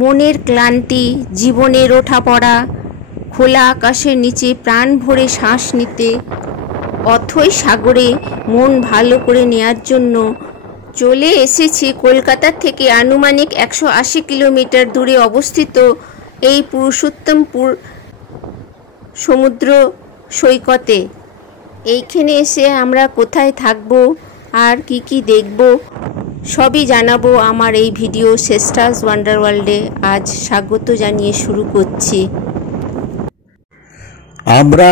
মনের ক্লান্তি, জীবনের ওঠাপড়া, খোলা আকাশের নিচে প্রাণ ভরে শ্বাস নিতে, অথই সাগরে মন ভালো করে নেয়ার জন্য চলে এসেছি কলকাতা থেকে আনুমানিক 180 কিলোমিটার দূরে অবস্থিত এই পুরুষোত্তমপুর সমুদ্র সৈকতে। এইখানে এসে আমরা কোথায় থাকব আর কি দেখব সবই জানাবো আমার এই ভিডিও সিস্টার্স ওয়ান্ডার ওয়ার্ল্ডে। আজ স্বাগত জানিয়ে শুরু করছি। আমরা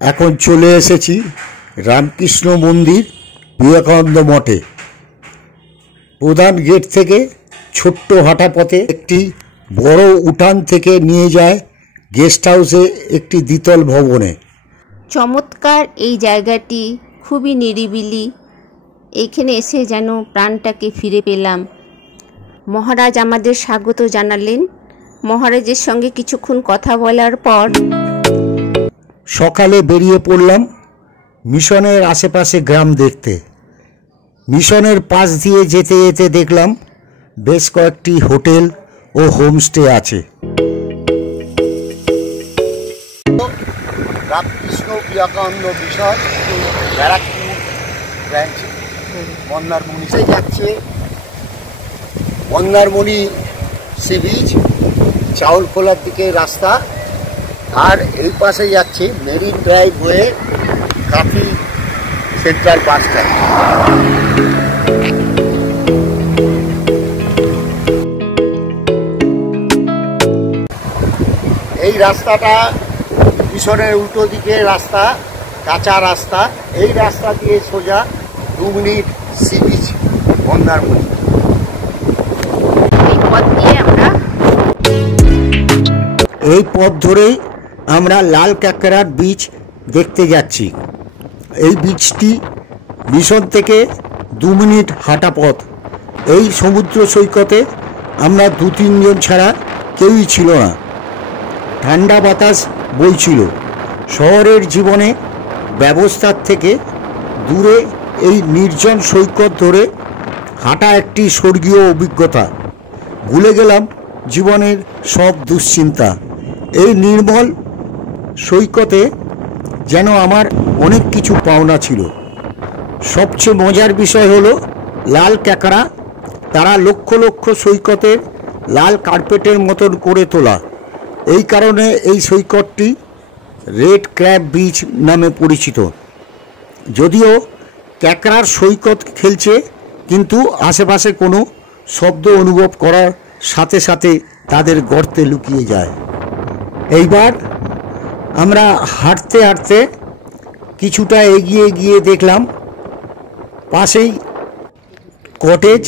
এখন চলে এসেছি রামকৃষ্ণ মন্দির বিবেকানন্দ মঠে। প্রধান গেট থেকে ছোট্ট হাঁটা পথে একটি বড় উঠান থেকে নিয়ে যায় গেস্ট হাউসে একটি দ্বিতল ভবনে। চমৎকার এই জায়গাটি, খুবই নিরিবিলি। এইখানে এসে যেন প্রাণটাকে ফিরে পেলাম। মহারাজ আমাদের স্বাগত জানালেন। মহারাজের সঙ্গে কিছুক্ষণ কথা বলার পর সকালে বেরিয়ে পড়লাম মিশনের আশেপাশে গ্রাম দেখতে। মিশনের পাশ দিয়ে যেতে যেতে দেখলাম বেশ কয়েকটি হোটেল ও হোমস্টে আছে। রামকৃষ্ণ বিবেকানন্দ মিশন ব্যারাকপুর ব্রাঞ্চ মন্দারমণিতে যাচ্ছে। মন্দারমণি সি বিচ, চাউলখোলার দিকে রাস্তা, আর এই পাশে যাচ্ছে মেরিন ড্রাইভ হয়ে কাঁথি সেন্ট্রাল বাস স্ট্যান্ড। এই রাস্তাটা মিশনের উল্টো দিকে রাস্তা, কাঁচা রাস্তা। এই রাস্তা দিয়ে সোজা 2 মিনিট সি বিচ মন্দারমণি। এই পথ ধরেই আমরা লাল কাঁকড়ার বিচ দেখতে যাচ্ছি। এই বিচটি মিশন থেকে 2 মিনিট হাঁটা পথ। এই সমুদ্র সৈকতে আমরা 2-3 জন ছাড়া কেউই ছিল না। ঠান্ডা বাতাস বইছিল। শহরের জীবনে ব্যবস্থার থেকে দূরে এই নির্জন সৈকত ধরে হাঁটা একটি স্বর্গীয় অভিজ্ঞতা। ভুলে গেলাম জীবনের সব দুশ্চিন্তা। এই নির্মল সৈকতে যেন আমার অনেক কিছু পাওনা ছিল। সবচেয়ে মজার বিষয় হলো লাল ক্যাকড়া। তারা লক্ষ লক্ষ সৈকতের লাল কার্পেটের মতন করে তোলা। এই কারণে এই সৈকতটি রেড ক্র্যাব বিচ নামে পরিচিত। যদিও ক্যাকড়ার সৈকত খেলছে, কিন্তু আশেপাশে কোনো শব্দ অনুভব করার সাথে সাথে তাদের গর্তে লুকিয়ে যায়। এইবার আমরা হাঁটতে হাঁটতে কিছুটা এগিয়ে গিয়ে দেখলাম পাশেই কটেজ